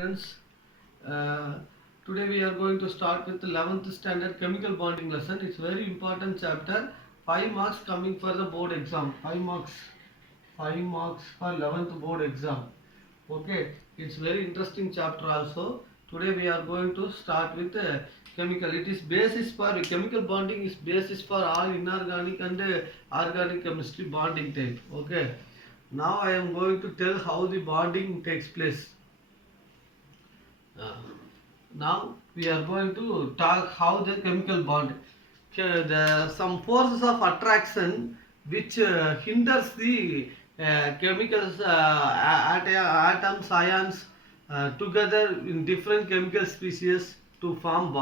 Friends, uh, today we are going to start with the 11th standard chemical bonding lesson. It's very important chapter. 5 marks coming for the board exam. 5 marks for 11th board exam. Okay, it's very interesting chapter also. Today we are going to start with chemical. It is basis for chemical bonding is basis for all inorganic and organic chemistry bonding type. Okay, now I am going to tell how the bonding takes place. Uh, Now we are going to talk how the chemical bond. Some forces of attraction which hinders the chemicals, atoms, ions together in different chemical species to form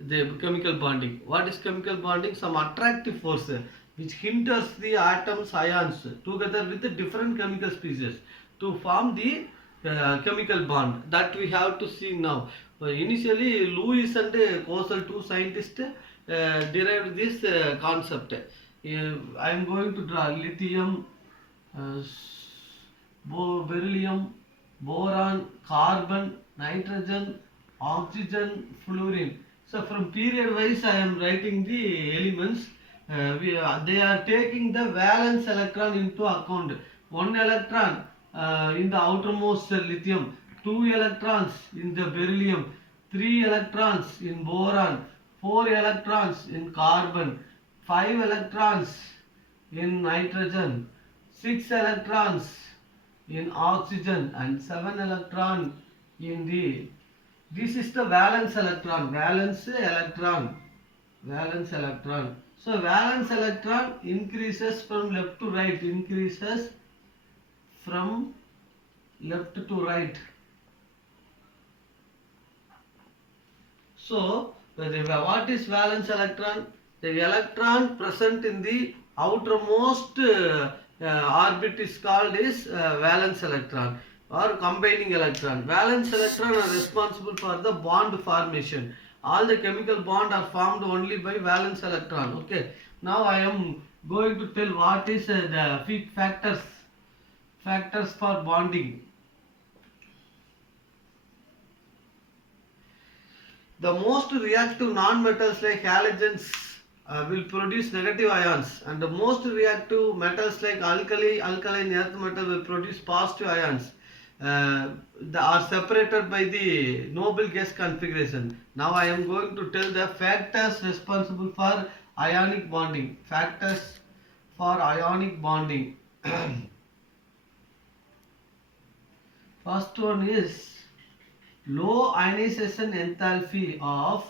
the chemical bonding. What is chemical bonding? Some attractive force which hinders the atoms, ions together with the different chemical species to form the chemical bond that we have to see now. Initially, Lewis and Cosel, two scientists, derived this concept. I am going to draw lithium, uh, beryllium, boron, carbon, nitrogen, oxygen, fluorine. So from period wise, I am writing the elements. They are taking the valence electron into account. One electron in the outermost lithium, two electrons in the beryllium, three electrons in boron, four electrons in carbon, five electrons in nitrogen, six electrons in oxygen, and seven electron in the. This is the valence electron. So valence electron increases from left to right, increases from left to right. So what is valence electron? The electron present in the outermost orbit is called is valence electron or combining electron. Valence electron are responsible for the bond formation. All the chemical bond are formed only by valence electron. Okay. Now I am going to tell what is the factors for bonding. The most reactive non-metals like halogens will produce negative ions, and the most reactive metals like alkaline earth metal will produce positive ions. They are separated by the noble gas configuration. Now I am going to tell the factors responsible for ionic bonding. Factors for ionic bonding. First one is low ionization enthalpy of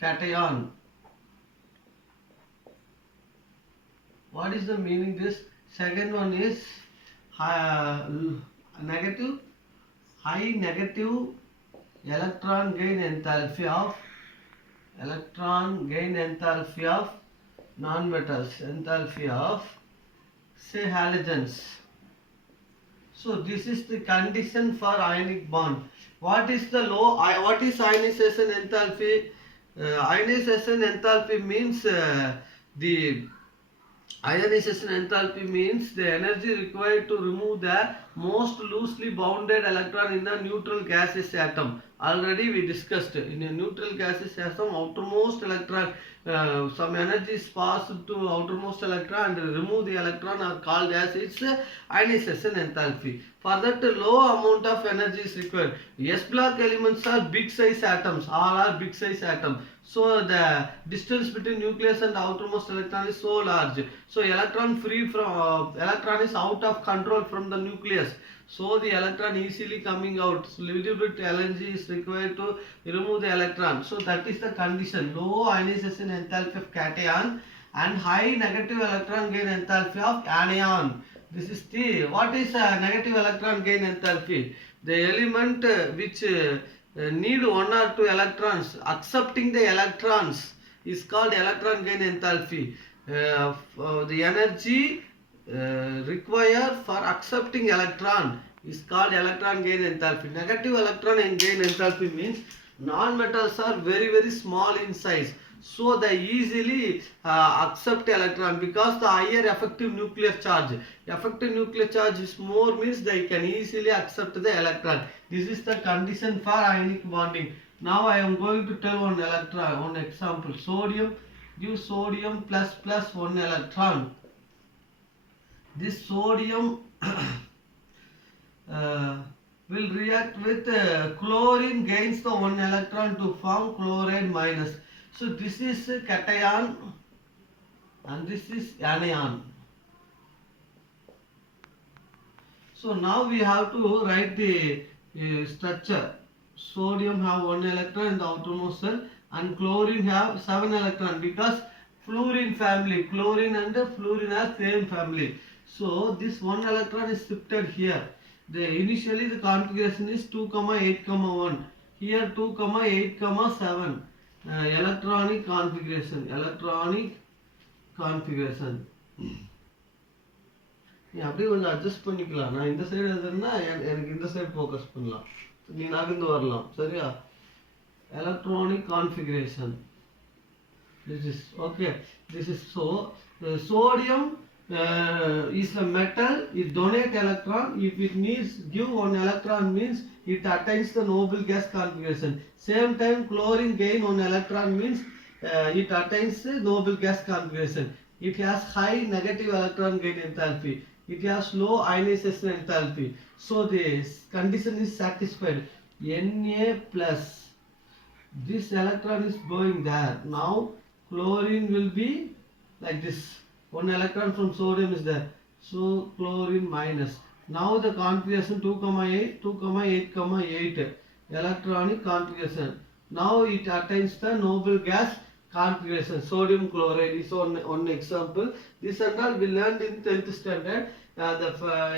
cation. What is the meaning this? Second one is high negative electron gain enthalpy of non-metals, enthalpy of say halogens. So this is the condition for ionic bond. What is ionization enthalpy? Ionization enthalpy means the ionization enthalpy means the energy required to remove the most loosely bounded electron in a neutral gaseous atom. Already we discussed in a neutral gaseous atom, outermost electron, some energy is passed to outermost electron and remove the electron are called as its ionization enthalpy. For that, low amount of energy is required. S block elements are big size atoms. All are big size atoms. So the distance between nucleus and outermost electron is so large. So electron is out of control from the nucleus. So the electron easily coming out. So little bit energy is required to remove the electron. So that is the condition. Low ionization enthalpy of cation and high negative electron gain enthalpy of anion. This is the what is negative electron gain enthalpy? The element which need one or two electrons, accepting the electrons is called electron gain enthalpy. The energy required for accepting electron is called electron gain enthalpy. Negative electron gain enthalpy means non-metals are very small in size. So they easily accept electron because the higher effective nuclear charge. Effective nuclear charge is more means they can easily accept the electron. This is the condition for ionic bonding. Now I am going to tell one electron, one example. Sodium, give sodium plus plus one electron. This sodium will react with chlorine, gains the one electron to form chloride minus. So this is cation and this is anion. So now we have to write the structure. Sodium have one electron in the outermost shell and chlorine have 7 electron because fluorine family, chlorine and fluorine are same family. So this one electron is shifted here. Initially the configuration is 2, 8, 1. Here 2, 8, 7. Electronic configuration. நீ அப்படியே கொஞ்சம் adjust பண்ணிக்கலாம். நான் இந்த side எழுதுனா எனக்கு இந்த side focus பண்ணலாம். நீ நகர்ந்து வரலாம். சரியா? Electronic configuration. This is okay. This is so sodium is a metal. It donate electron. If it needs give one electron means it attains the noble gas configuration. Same time chlorine gain one electron means it attains the noble gas configuration. It has high negative electron gain enthalpy. It has low ionization enthalpy. So the condition is satisfied. Na plus. This electron is going there. Now chlorine will be like this. One electron from sodium is there. So chlorine minus. Now the configuration 2, 8, 2, 8, 8. Electronic configuration. Now it attains the noble gas configuration. Sodium chloride is one example. This and all we learned in 10th standard. The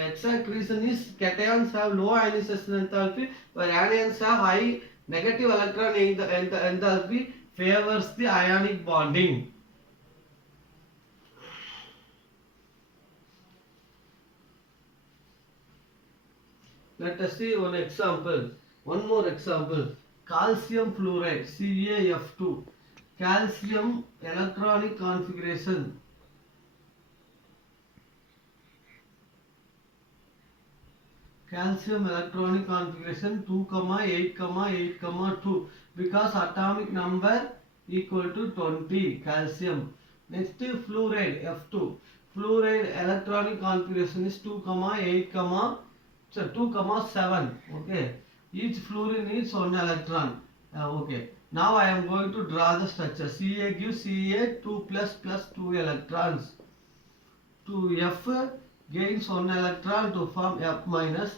exact reason is cations have low ionization enthalpy while anions have high negative electron enthalpy favors the ionic bonding. Let us see one example. One more example. Calcium fluoride CaF2. Calcium electronic configuration. Calcium electronic configuration 2, 8, 8, 2 because atomic number equal to 20. Calcium. Next fluoride F2. Fluoride electronic configuration is 2, 8, 2, 7. Okay. Each fluorine needs one electron. Okay. Now I am going to draw the structure. Ca gives Ca 2 plus 2 electrons. To F gains one electron to form F minus.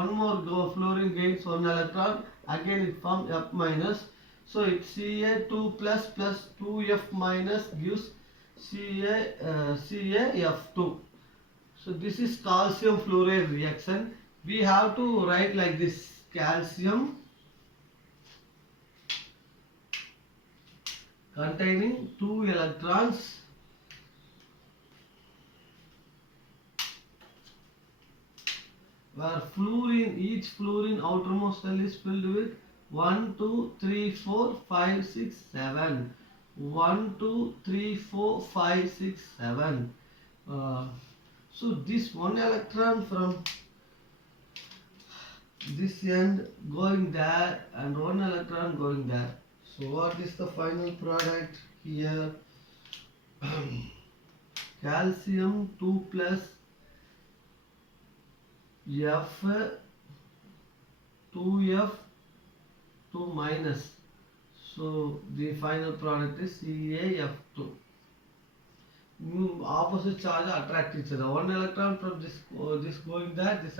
One more fluorine gains one electron. Again it forms F minus. So it's Ca2 plus 2F minus gives CaF2. So this is calcium fluoride reaction. We have to write like this. Calcium containing 2 electrons where each fluorine outermost shell is filled with 1, 2, 3, 4, 5, 6, 7. 1, 2, 3, 4, 5, 6, 7. So this one electron from this end going there and one electron going there. So what is the final product here? Calcium 2 plus F 2F 2 minus. So the final product is CaF2. Opposite charge attract each other. One electron from this going there. This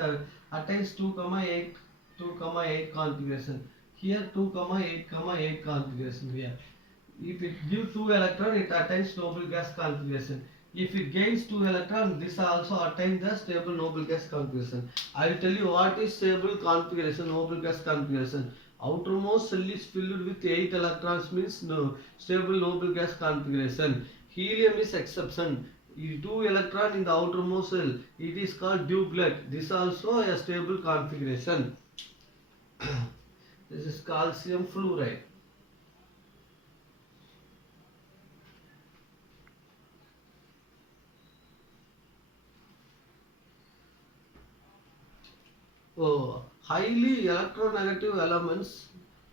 attains 2, 8, 2, 8 configuration. Here 2, 8, 8 configuration here. If it gives 2 electron, it attains noble gas configuration. If it gains 2 electron, this also attains the stable noble gas configuration. I will tell you what is stable configuration, noble gas configuration. Outermost cell is filled with 8 electrons means stable noble gas configuration. Helium is exception. 2 electron in the outermost cell. It is called doublet. This also a stable configuration. This is calcium fluoride. Oh, highly electronegative elements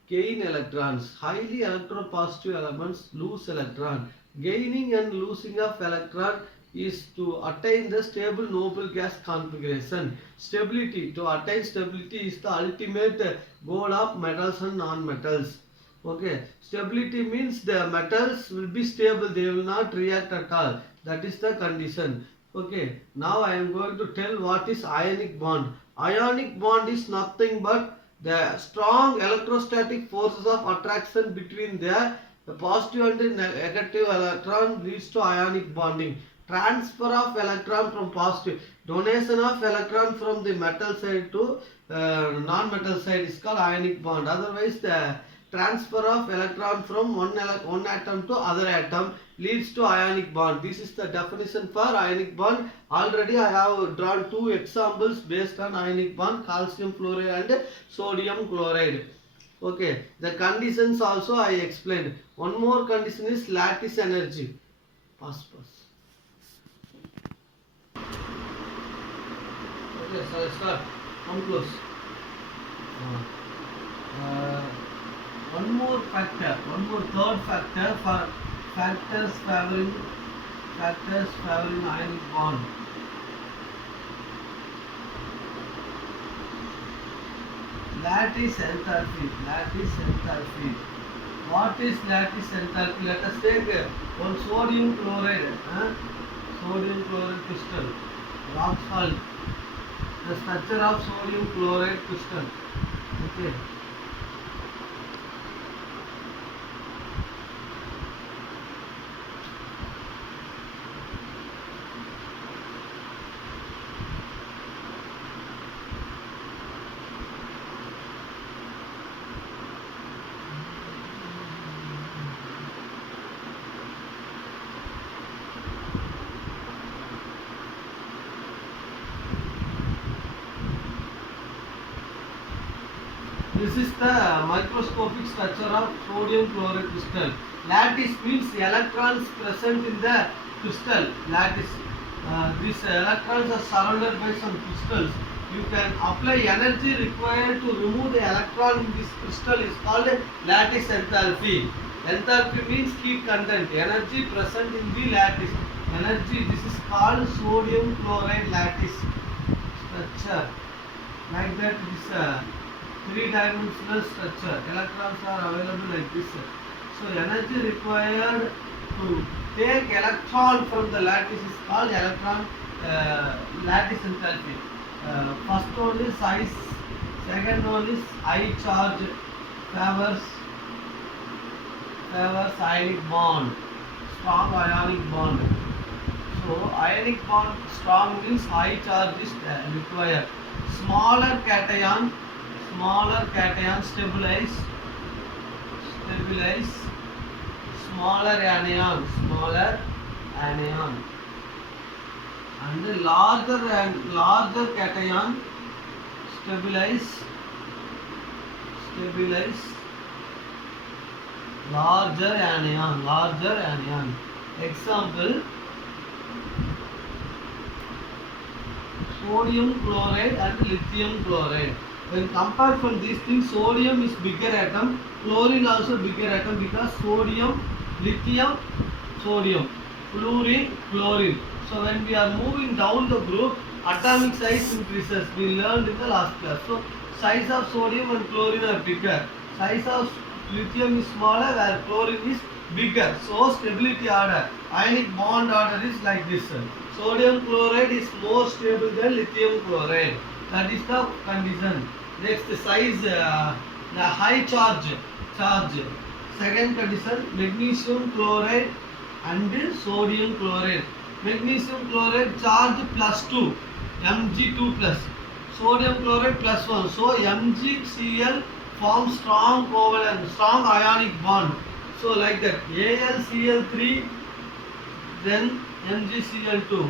gain electrons. Highly electropositive elements lose electron. Gaining and losing of electron is to attain the stable noble gas configuration. Stability. To attain stability is the ultimate goal of metals and non-metals. Okay. Stability means the metals will be stable. They will not react at all. That is the condition. Okay. Now I am going to tell what is ionic bond. Ionic bond is nothing but the strong electrostatic forces of attraction between the positive and the negative electron leads to ionic bonding. Transfer of electron from positive, donation of electron from the metal side to non-metal side is called ionic bond. Otherwise, the transfer of electron from one atom to other atom leads to ionic bond. This is the definition for ionic bond. Already I have drawn two examples based on ionic bond, calcium fluoride and sodium chloride. Okay, the conditions also I explained. One more condition is lattice energy. Pass. Okay, so let's start. Come close. Uh, one more factor, one more third factor for factors favoring ionic bond. Lattice enthalpy. Lattice enthalpy. What is lattice enthalpy? Let us take one sodium chloride. Sodium chloride crystal. Rock salt. The structure of sodium chloride crystal. Okay. This is the microscopic structure of sodium chloride crystal. Lattice means electrons present in the crystal. Lattice. These electrons are surrounded by some crystals. You can apply energy required to remove the electron in this crystal is called lattice enthalpy. Enthalpy means heat content. Energy present in the lattice. Energy. This is called sodium chloride lattice structure. Like that, this three-dimensional structure. Electrons are available like this. So energy required to take electron from the lattice is called lattice enthalpy. First one is ice, second one is high charge favors ionic bond, strong ionic bond. So ionic bond strong means high charge is required. Smaller cation stabilize smaller anion, and the larger cation stabilize larger anion. Example, sodium chloride and lithium chloride. When compared from these things, sodium is bigger atom, chlorine also bigger atom because sodium, lithium, sodium, fluorine, chlorine. So when we are moving down the group, atomic size increases. We learned in the last class. So size of sodium and chlorine are bigger. Size of lithium is smaller where chlorine is bigger. So stability order, ionic bond order is like this. Sodium chloride is more stable than lithium chloride. That is the condition. Next, size, the high charge. Second condition, magnesium chloride and sodium chloride. Magnesium chloride charge +2, Mg2 plus. Sodium chloride +1. So MgCl forms strong covalent, strong ionic bond. So like that, AlCl3, then MgCl2.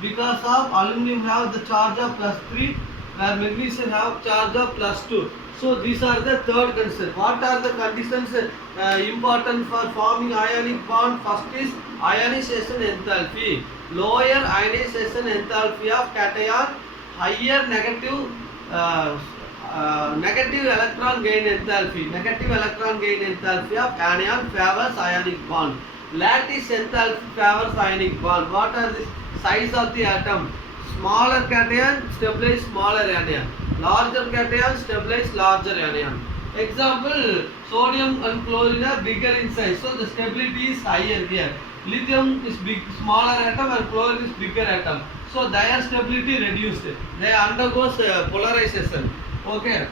Because of aluminum have the charge of +3, where magnesium have charge of +2. So these are the third condition. What are the conditions important for forming ionic bond? First is ionization enthalpy. Lower ionization enthalpy of cation, higher negative uh, negative electron gain enthalpy. Negative electron gain enthalpy of anion favors ionic bond. Lattice enthalpy favors ionic bond. What are the size of the atom? Smaller cation stabilize smaller anion. Larger cation stabilize larger anion. Example, sodium and chlorine are bigger in size, so the stability is higher here. Lithium is big, smaller atom, and chlorine is bigger atom, so their stability reduced. They undergoes polarization. Okay.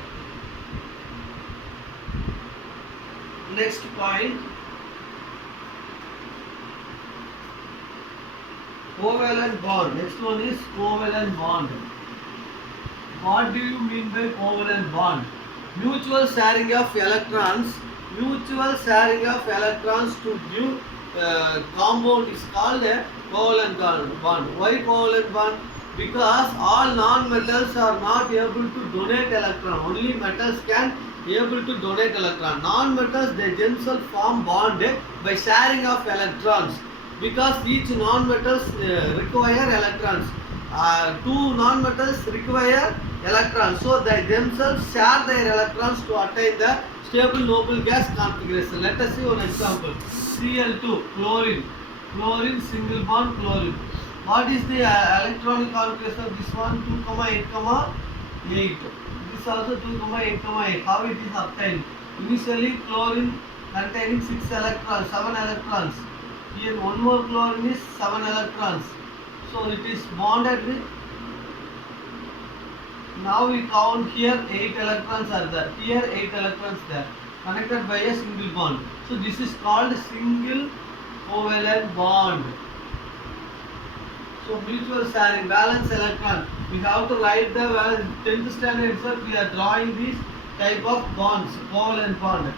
Next point. Covalent bond. Next one is covalent bond. What do you mean by covalent bond? Mutual sharing of electrons. Mutual sharing of electrons to give compound is called a covalent bond. Why covalent bond? Because all non-metals are not able to donate electron. Only metals can able to donate electron. Non-metals, they themselves form bond by sharing of electrons. Because each non-metals require electrons. Two non-metals require electrons, so they themselves share their electrons to attain the stable noble gas configuration. Let us see one example. Cl2, chlorine. Chlorine, single bond, chlorine. What is the electronic configuration of this one? 2, 8, 8. This also 2, 8, 8. How it is obtained? Initially, chlorine containing 6 electrons, 7 electrons. Here one more chlorine is 7 electrons. So it is bonded with. Now we count here 8 electrons are there. Here 8 electrons there. Connected by a single bond. So this is called single covalent bond. So mutual sharing, valence electron. We have to write the 10th standard itself. We are drawing these type of bonds. Covalent bond.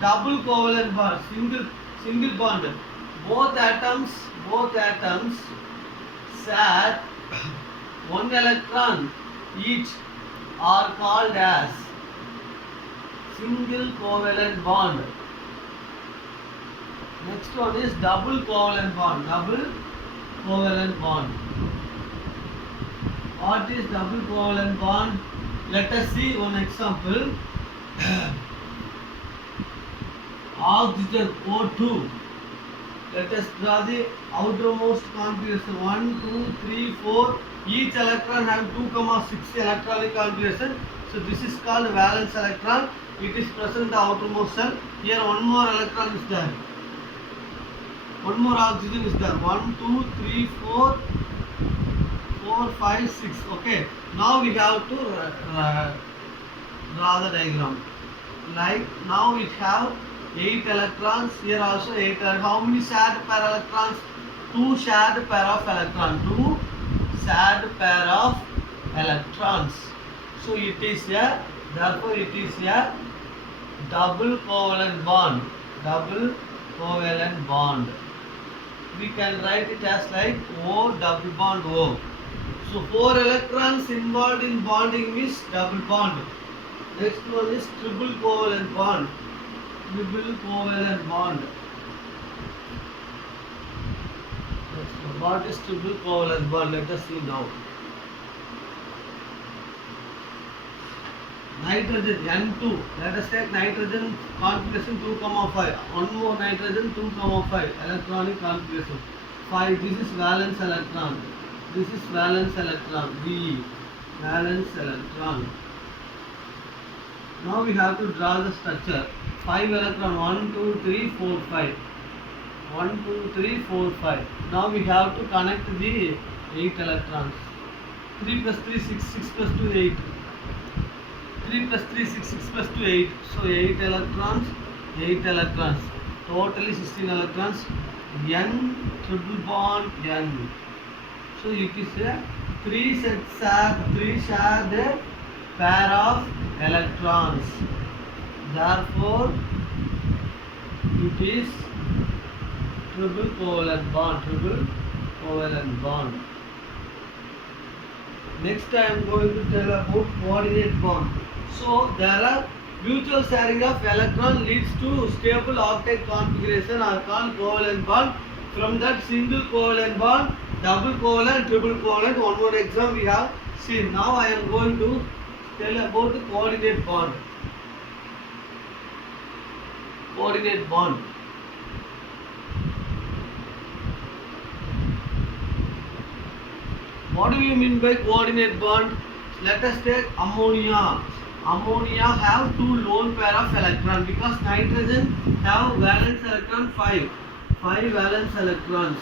Double covalent bond. Single bond. Both atoms share 1 electron each are called as single covalent bond. Next one is double covalent bond. Double covalent bond. What is double covalent bond? Let us see one example. Oxygen O2. Let us draw the outermost configuration. 1, 2, 3, 4. Each electron have 2, 6 electronic configuration. So this is called valence electron. It is present in the outermost shell. Here one more electron is there. One more oxygen is there. 1, 2, 3, 4, 4, 5, 6. Okay. Now we have to draw the diagram. Like now it have 8 electrons, here also 8. How many shared pair electrons? 2 shared pair of electrons. 2 shared pair of electrons. So it is a, therefore it is a double covalent bond. Double covalent bond. We can write it as like O double bond O. So 4 electrons involved in bonding is double bond. Next one is triple covalent bond. Triple covalent bond. What is triple covalent bond? Let us see now. Nitrogen N2. Let us take nitrogen configuration 2, 5. One more nitrogen 2, 5. Electronic configuration 5. This is valence electron. This is valence electron. V. Valence electron. Now we have to draw the structure. 5 electron. 1, 2, 3, 4, 5. 1, 2, 3, 4, 5. Now we have to connect the 8 electrons. 3 plus 3, 6, 6 plus 2, 8. 3 plus 3, 6, 6 plus 2, 8. So 8 electrons, 8 electrons. Totally 16 electrons. N triple bond N. So it is a 3 shared pair of electrons. Therefore, it is triple covalent bond. Triple covalent bond. Next I am going to tell about coordinate bond. So there are mutual sharing of electron leads to stable octet configuration are called covalent bond. From that single covalent bond, double covalent, triple covalent. One more example we have seen. Now I am going to tell about the coordinate bond. Coordinate bond. What do you mean by coordinate bond? Let us take ammonia. Ammonia have two lone pair of electron because nitrogen have valence electron 5. 5 valence electrons.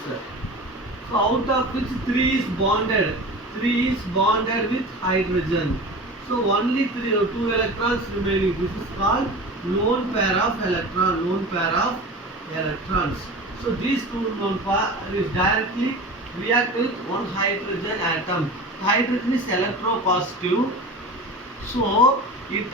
So out of which 3 is bonded. 3 is bonded with hydrogen. So only 2 electrons remaining. This is called lone pair of electron. Lone pair of electrons. So these two lone pair is directly react with one hydrogen atom. Hydrogen is electropositive. So it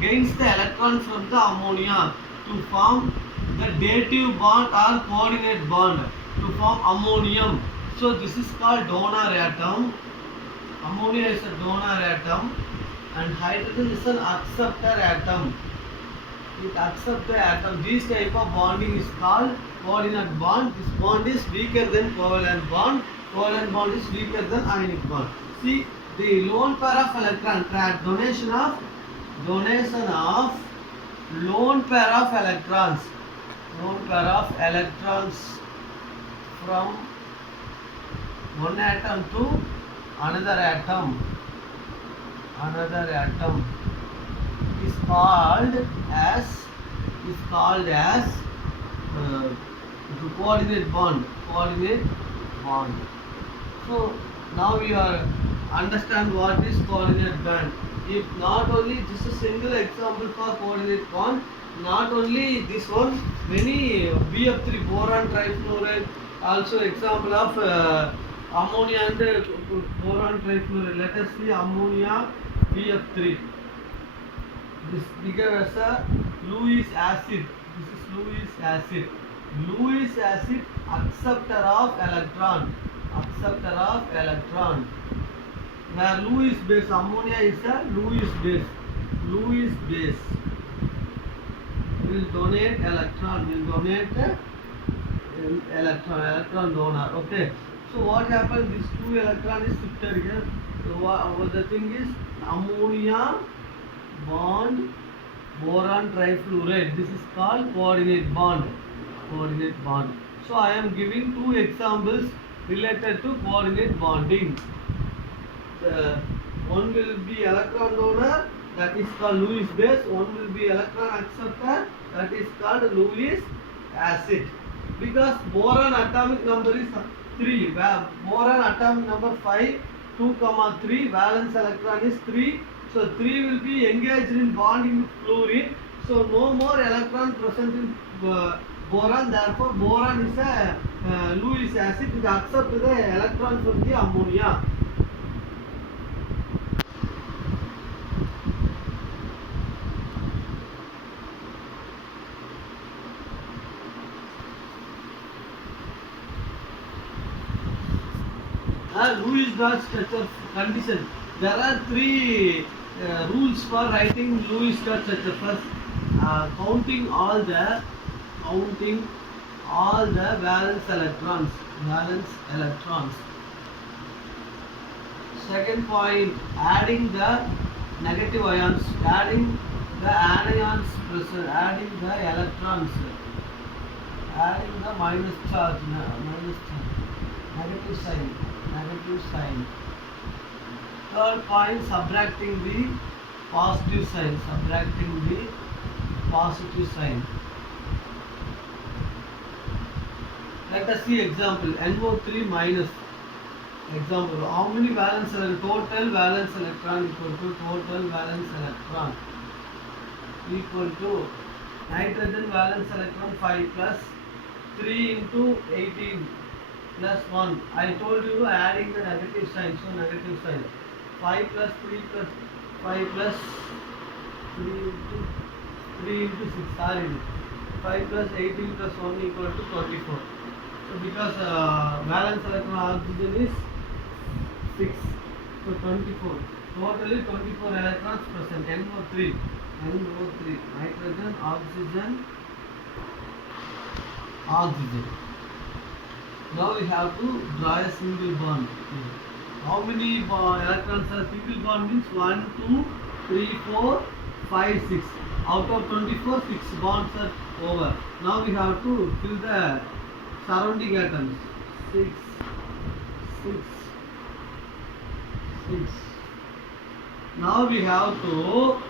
gains the electron from the ammonia to form the dative bond or coordinate bond to form ammonium. So this is called donor atom. Ammonia is a donor atom and hydrogen is an acceptor atom. It accepts the atom. This type of bonding is called coordinate bond. This bond is weaker than covalent bond. Covalent bond is weaker than ionic bond. See the lone pair of electron donation of lone pair of electrons. Lone pair of electrons from one atom to another atom. Another atom is called as the coordinate bond. Coordinate bond. So now we are understand what is coordinate bond. If not only just a single example for coordinate bond, not only this one, many BF3 boron trifluoride, also example of ammonia and boron trifluoride. Let us see ammonia BF3. This bigger as a Lewis acid. This is Lewis acid. Lewis acid acceptor of electron. Acceptor of electron. Where Lewis base, ammonia is a Lewis base. Lewis base will donate electron. Will donate electron donor. Okay. So what happens? This 2 electron is shifted here. So what the thing is ammonia bond boron trifluoride. This is called coordinate bond. Coordinate bond. So I am giving 2 examples related to coordinate bonding. One will be electron donor, that is called Lewis base. One will be electron acceptor, that is called Lewis acid. Because boron atomic number is 3, boron atomic number 5, 2, 3, valence electron is 3. So 3 will be engaged in bonding with fluorine. So no more electron present in boron. Therefore boron is a Lewis acid. It accepts the electron from the ammonia. Lewis dot structure condition. There are 3 rules for writing Lewis dot structure. First, counting all the valence electrons. Valence electrons. Second point, adding the negative ions. Adding the anions present. Adding the electrons. Adding the minus charge. Negative sign. Negative sign. Third point, subtracting the positive sign. Subtracting the positive sign. Let us see example. NO3 minus. Example. How many valence electron? Total valence electron equal to total valence electron equal to nitrogen valence electron 5 plus 3 into 18 plus 1. I told you adding the negative sign. So negative sign. 5 plus 3 plus 5 plus 3 into 6. Sorry. 5 plus 18 plus 1 equal to 24. So because valence electron oxygen is 6. So 24. Totally 24 electrons present. NO3. Nitrogen, oxygen. Now we have to draw a single bond. How many electrons are single bond means 1, 2, 3, 4, 5, 6. Out of 24, 6 bonds are over. Now we have to fill the surrounding atoms. 6, 6, 6. Now we have to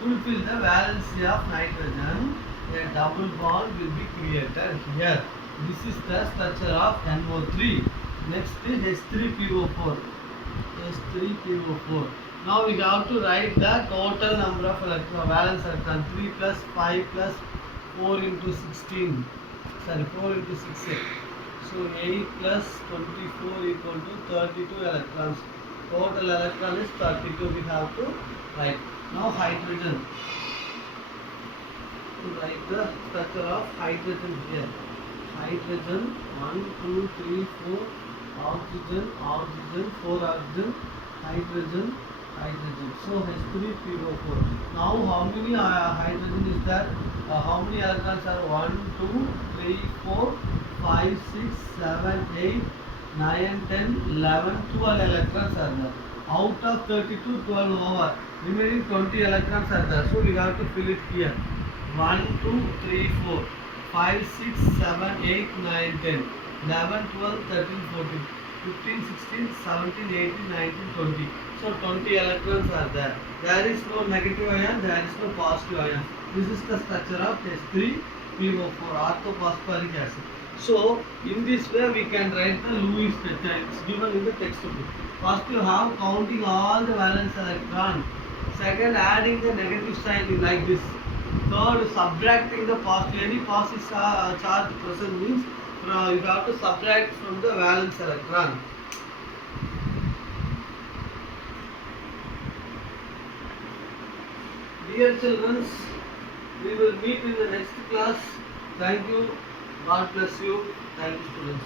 fulfill the valency of nitrogen. A double bond will be created here. This is the structure of NO3. Next is H3PO4. H3PO4. Now we have to write the total number of valence electrons. 3 plus 5 plus 4 into 16. Sorry, 4 into 6. So 8 plus 24 equal to 32 electrons. Total electron is 32. We have to write. Now hydrogen. To write the structure of hydrogen here. Hydrogen 1, 2, 3, 4. Oxygen, oxygen, 4 oxygen, hydrogen, hydrogen. So H3PO4. Now how many hydrogen is there? How many electrons are 1, 2, 3, 4, 5, 6, 7, 8, 9, 10, 11, 12 electrons are there. Out of 32, 12 over. Remaining 20 electrons are there. So we have to fill it here. 1, 2, 3, 4, 5, 6, 7, 8, 9, 10, 11, 12, 13, 14, 15, 16, 17, 18, 19, 20. So 20 electrons are there. There is no negative ion, there is no positive ion. This is the structure of H3PO4, orthophosphoric acid. So in this way we can write the Lewis structure. It's given in the textbook. First you have counting all the valence electrons. Second, adding the negative sign like this. Third, subtracting the positive. Any positive charge present means you have to subtract from the valence electron. Dear children, we will meet in the next class. Thank you. God bless you. Thank you, students.